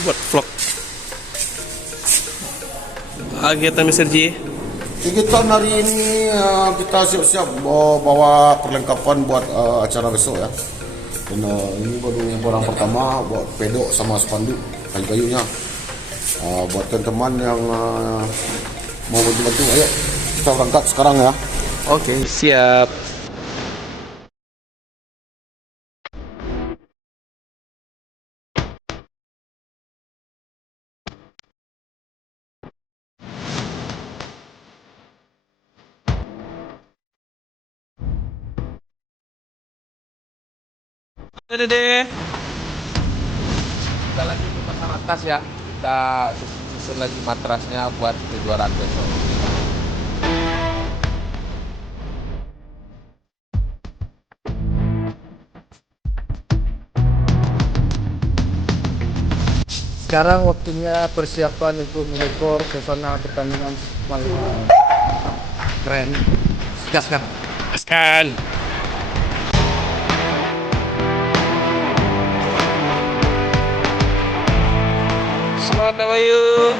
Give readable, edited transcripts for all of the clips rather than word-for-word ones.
buat vlog. Kegiatan Mr. J. Kegiatan hari ini kita siap-siap bawa perlengkapan buat acara besok ya. Dan ini baru barang pertama buat pedok sama spanduk kayu-kayunya. Buat teman-teman yang mau bantu-bantu, ayo kita berangkat sekarang ya. Oke, siap. Dede. Kita lagi pasang atas ya, kita susun lagi matrasnya buat kejuaraan besok. Sekarang waktunya persiapan untuk mengekor ke zona pertandingan malam. Keren, gas kan? Gaskan. Semangat Bayu.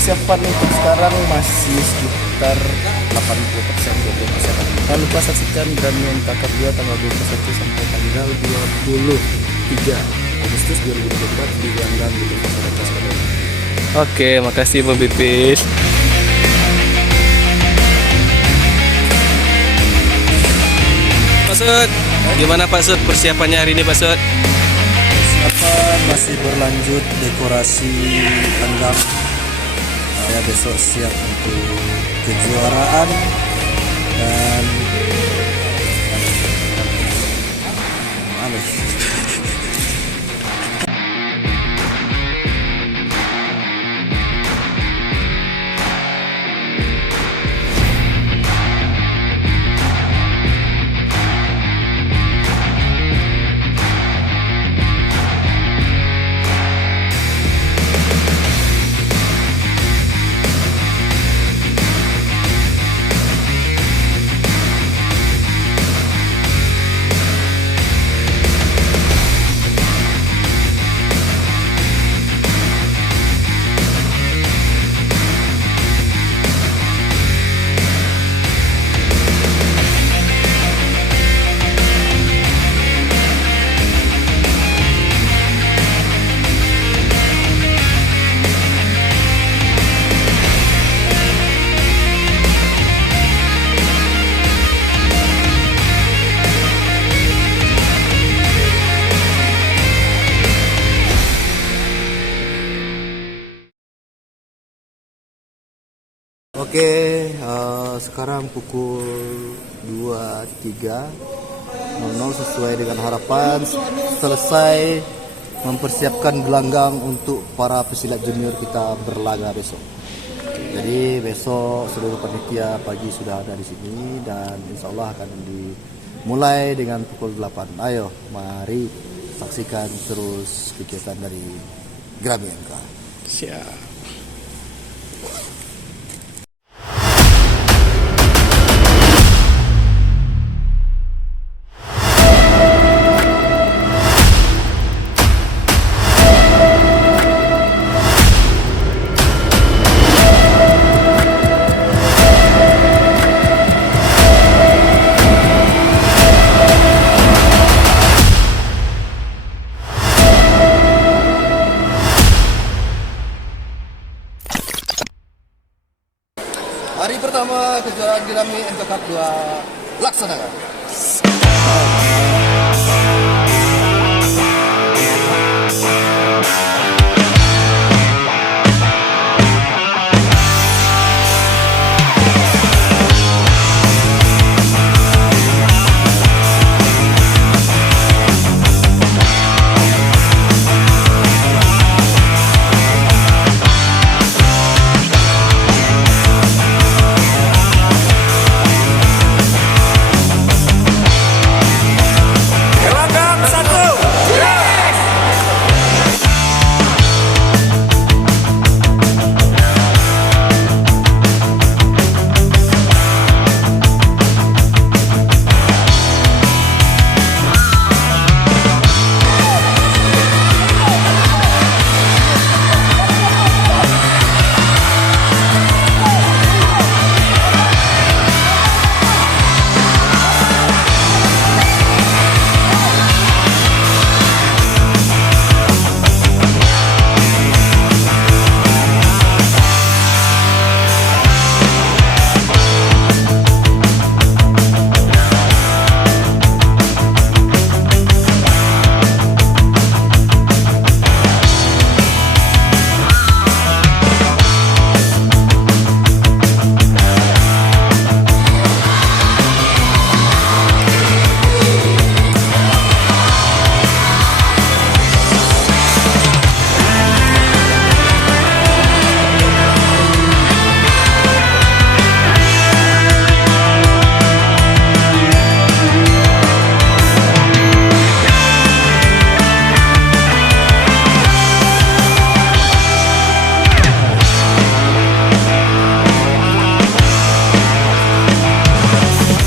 Persiapan untuk sekarang masih sekitar 80%, 20%. Jangan lupa saksikan Grand Main Kakap 2 tanggal 21 sampai tanggal 23 Agustus 2024 di Gelanggang di Fakultas Kediri. Oke, makasih Bang Pipis. Pak Sud, gimana Pak Sud persiapannya hari ini Pak Sud? Persiapan masih berlanjut, dekorasi tanggal ya, besok siap untuk kejuaraan dan Oke, sekarang pukul 23.00 sesuai sesuai dengan harapan, selesai mempersiapkan gelanggang untuk para pesilat junior kita berlaga besok. Jadi besok seluruh panitia pagi sudah ada di sini dan insya Allah akan dimulai dengan pukul 8. Ayo, mari saksikan terus kegiatan dari Grammy MK. Siap. Hari pertama kejuaraan Grammy MK Cup 2 laksanakan.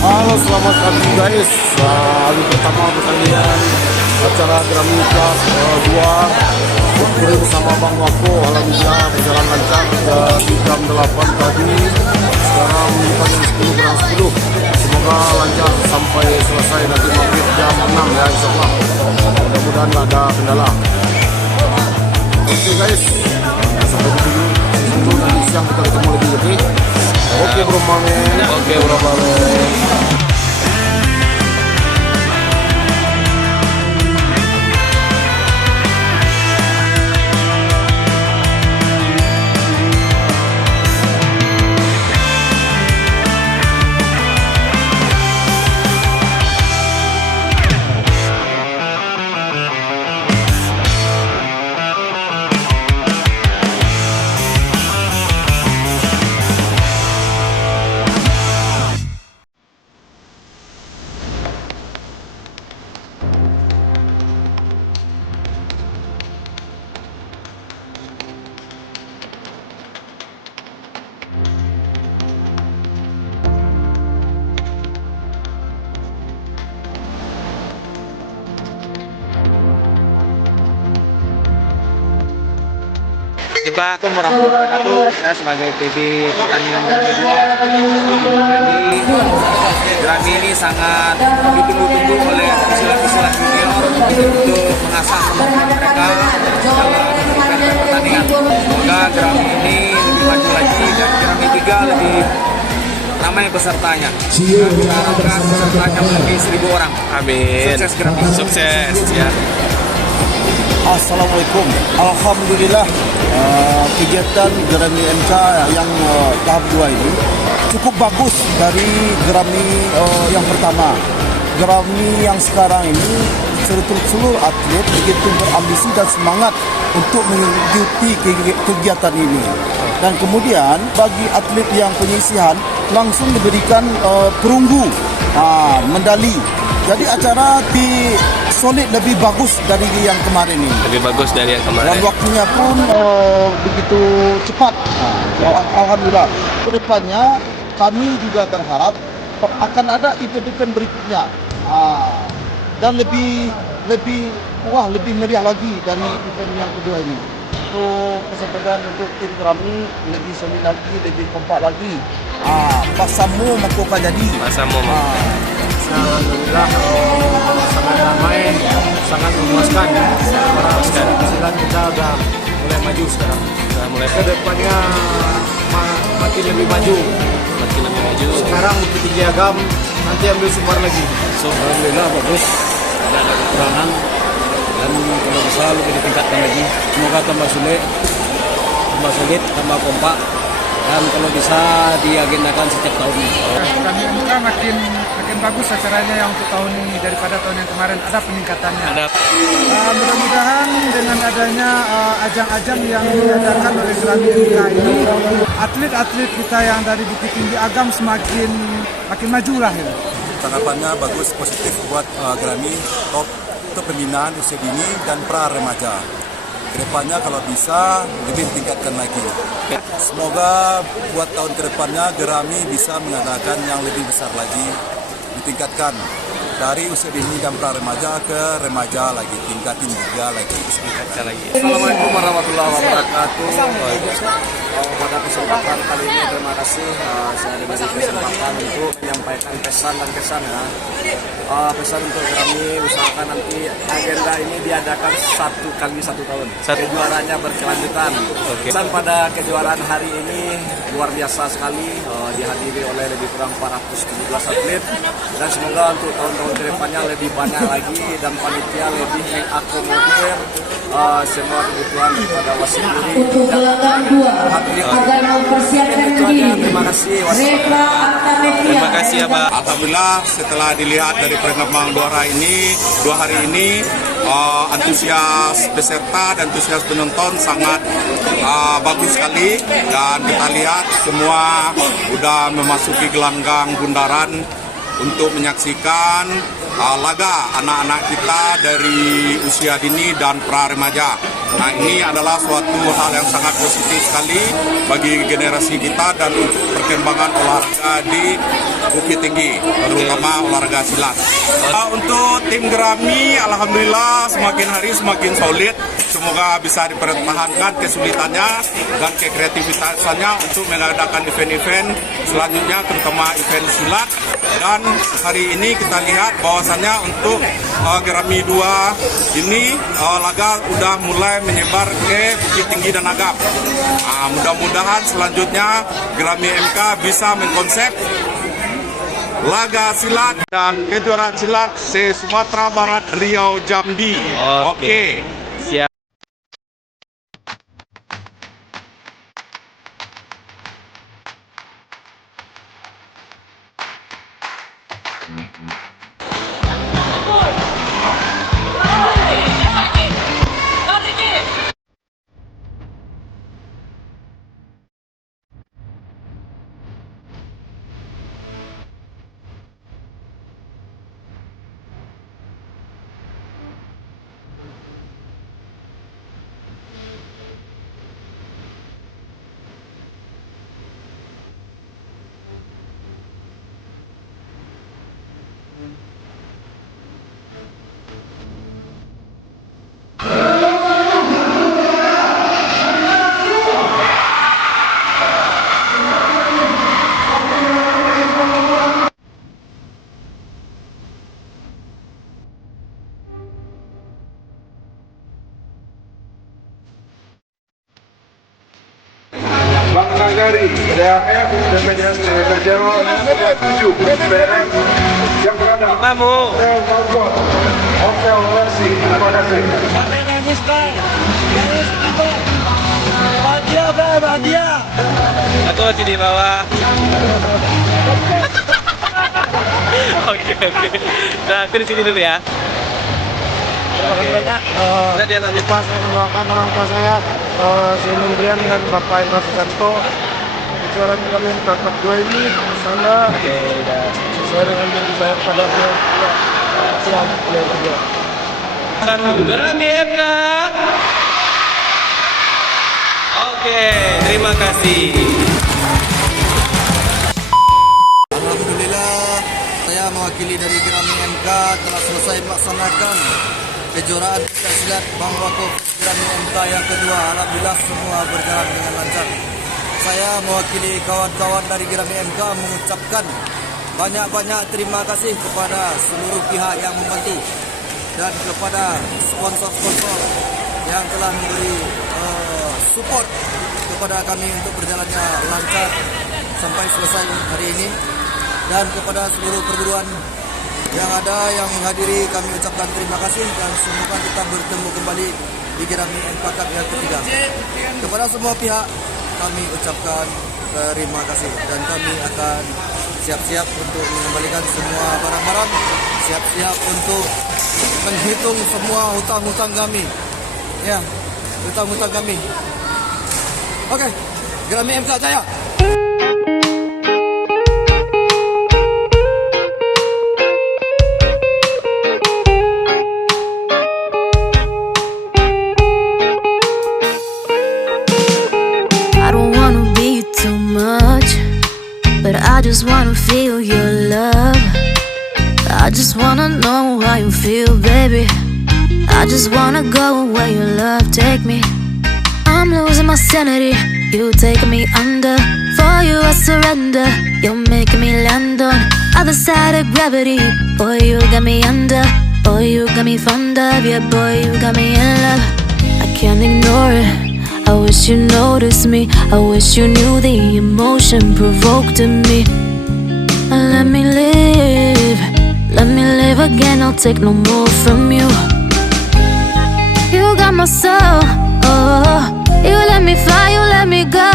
Halo, selamat pagi guys. Hari pertama pertandingan acara Grammy Cup 2 berkumpul bersama Bang Wako. Alhamdulillah berjalan lancar dari jam 8 tadi. Sekarang menunjukkan jam 10 kurang 10. Semoga lancar sampai selesai nanti maghrib jam 6 ya, insyaallah. Mudah-mudahan nggak ada kendala. Oke guys, sampai di sini. Nanti siang kita ketemu lebih. Oke bro Mamen. Oke bro Mamen. Assalamualaikum warahmatullahi wabarakatuh. Saya sebagai PB pertandingan Grammy. Jadi Grammy ini sangat ditunggu-tunggu oleh pesilat-pesilat junior untuk mengasah kemampuan mereka dalam memberikan pertandingan. Semoga Grammy ini lebih maju lagi dan Grammy 3 lebih ramai pesertanya. Kita harapkan pesertanya lebih 1.000 orang. Amin. Sukses Grammy. Sukses ya. Assalamualaikum. Alhamdulillah kegiatan Grammy MK yang tahap 2 ini cukup bagus dari Grammy yang pertama. Grammy yang sekarang ini seluruh atlet begitu berambisi dan semangat untuk mengikuti kegiatan ini. Dan kemudian bagi atlet yang penyisihan langsung diberikan perunggu medali. Jadi acara di solid lebih bagus dari yang kemarin ini. Lebih bagus dari yang Dan kemarin. waktunya pun begitu cepat. Alhamdulillah. Kedepannya kami juga berharap akan ada event-event berikutnya. Dan lebih meriah lagi dari event yang kedua ini. Untuk kesempatan untuk tim kami lebih solid lagi, lebih kompak lagi. Pasamu makuka jadi. Pasamu. Alhamdulillah sangat ramai, sangat memuaskan. Silat kita udah mulai maju sekarang. Sudah mulai Kedepannya makin lebih maju. makin lebih maju. Sekarang Bukit Tinggi Agam, nanti ambil Sumbar lagi. Alhamdulillah bagus, tidak ada kekurangan dan kalau bisa lebih ditingkatkan lagi. Semoga tambah sulit, tambah kompak dan kalau bisa diagendakan setiap tahun. Kami MK makin bagus acaranya yang untuk tahun ini daripada tahun yang kemarin, ada peningkatannya. Ada Mudah-mudahan dengan adanya ajang-ajang yang diadakan oleh Grammy MK ini, atlet-atlet kita yang dari Bukit Tinggi Agam semakin maju lah ya. Tanggapannya bagus, positif buat Grammy, top untuk pembinaan usia dini dan pra remaja. Kedepannya kalau bisa lebih tingkatkan lagi. Semoga buat tahun kedepannya Grammy bisa mengadakan yang lebih besar lagi, ditingkatkan dari usia dini dan pra remaja ke remaja lagi, tingkatin juga lagi. Assalamualaikum warahmatullahi wabarakatuh. Pada kesempatan kali ini terima kasih saya diberi kesempatan untuk menyampaikan pesan dan kesan ya. Pesan untuk kami usahakan nanti agenda ini diadakan 1 kali 1 tahun. Kejuaraannya berkelanjutan. Pesan pada kejuaraan hari ini luar biasa sekali, dihadiri oleh lebih kurang 417 atlet dan semoga untuk tahun-tahun kedepannya lebih banyak lagi dan panitia lebih mengakomodir semua kebutuhan kepada wasit juri. Untuk gelanggang 2 agar mempersiapkan diri. Terima kasih. Reva Artamevia. Terima kasih ya Pak. Alhamdulillah setelah dilihat dari perkembangan 2 hari ini antusias peserta dan antusias penonton sangat bagus sekali dan kita lihat semua sudah memasuki gelanggang bundaran untuk menyaksikan laga anak-anak kita dari usia dini dan pra remaja. Nah, ini adalah suatu hal yang sangat positif sekali bagi generasi kita dan untuk perkembangan olahraga di Bukit Tinggi, terutama olahraga silat. Untuk tim Grammy, alhamdulillah semakin hari semakin solid. Semoga bisa dipertahankan kesulitannya dan kreativitasnya untuk mengadakan event-event selanjutnya, terutama event silat. Dan hari ini kita lihat bahwasannya untuk Grammy 2 ini laga udah mulai menyebar ke Bukit Tinggi dan Agam. Mudah-mudahan selanjutnya Grammy MK bisa mengkonsep laga silat dan kejuaraan silat se-Sumatera Barat, Riau, Jambi. Oke. Siap. Bang Nagari, DAF dan media terjero 7 BRM yang berada Mamu. Hotel Margot, Hotel Mercy. Terima kasih. Aku masih di bawah. Oke. Nah, aku di sini dulu ya. Terima kasih banyak. Jangan lupa saya mendoakan orang tua saya, si Nundrian dan Bapak Indra Susanto. Kejuaraan kalian kakak dua ini, sana sesuai dengan janji saya kepada beliau. Selamat beliau berdua. Grammy MK. Oke, terima kasih. Alhamdulillah, saya mewakili dari Grammy MK telah selesai melaksanakan kejuaraan silat Bang Wakuf Grammy MK yang kedua. Alhamdulillah semua berjalan dengan lancar. Saya mewakili kawan-kawan dari Grammy MK mengucapkan banyak-banyak terima kasih kepada seluruh pihak yang membantu dan kepada sponsor-sponsor yang telah memberi support kepada kami untuk berjalannya lancar sampai selesai hari ini, dan kepada seluruh perguruan yang ada yang menghadiri kami ucapkan terima kasih, dan semoga kita bertemu kembali di Grammy MK Cup yang ketiga. Kepada semua pihak kami ucapkan terima kasih, dan kami akan siap-siap untuk mengembalikan semua barang-barang, siap-siap untuk menghitung semua hutang-hutang kami. Ya, hutang-hutang kami. Oke, Grammy MK Jaya. But I just wanna feel your love. I just wanna know how you feel, baby. I just wanna go where your love take me. I'm losing my sanity, you take me under. For you I surrender, you're making me land on other side of gravity. Boy, you got me under. Boy, you got me fond of. Yeah, boy, you got me in love. I can't ignore it, I wish you noticed me. I wish you knew the emotion provoked in me. Let me live again, I'll take no more from you. You got my soul, oh. You let me fly, you let me go,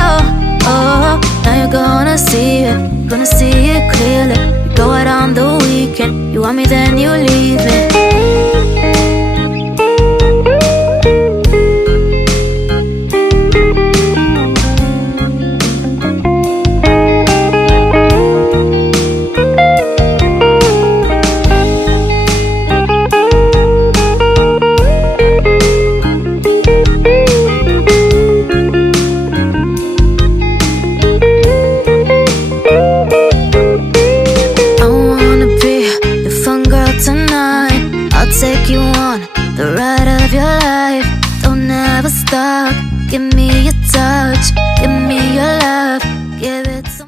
oh. Now you're gonna see it clearly. You go out on the weekend, you want me then you leave me. Take you on the ride of your life. Don't ever stop, give me your touch.